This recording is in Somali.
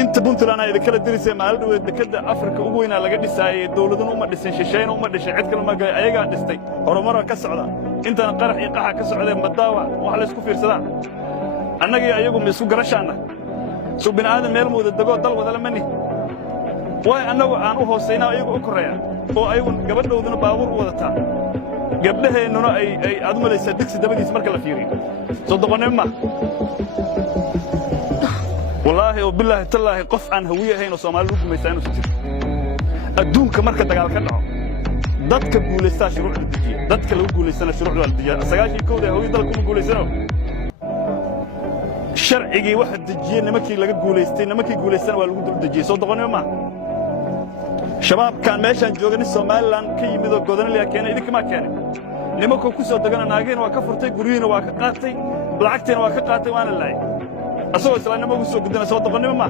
inta Puntland ay kala dirisay maalin dekada Afrika ugu weyn laga dhisay dawladuna uma dhisin shisheeyna uma dhishay cid kale ma ayaga dhistay horumar ka socda intana qarax iyo qaxa ka socday madaawa wax la isku fiirsadaan annaga ayagu ma isku garashaana soo binaadam meel mooda dago dal wada lamani way annagu aan u hoosayna ayagu u koreeya oo ayagu gabadhooduna baabuur wadataa gabdhaheennuna ay aad u malaysaa digsi dabadiis marka la fiiriyo soo doqonimo والله وبالله تالله قف عن هوية هين وصومال لوك ميسانو ستير الدونك مركز دقال كدعو دادك بوليستا شروع للدجية دادك لو بوليسانا شروع للدجية ساقاشي كودة هوية دالكم بوليسانو شرعي واحد دجية نمكي لقد بوليستين نمكي بوليسان والوجود الدجية صوت غني ما شباب كان ماشان جوغني الصومال لان كي يمدو قودنا اللي كان إذا كما كان نمكو كوسو دقنا ناقين وكفرتي قرين وكقاتي بالعكتين وكقاتي وانا اللاي أسوأ سلام ما بوسو قدنا سوى طبعا ما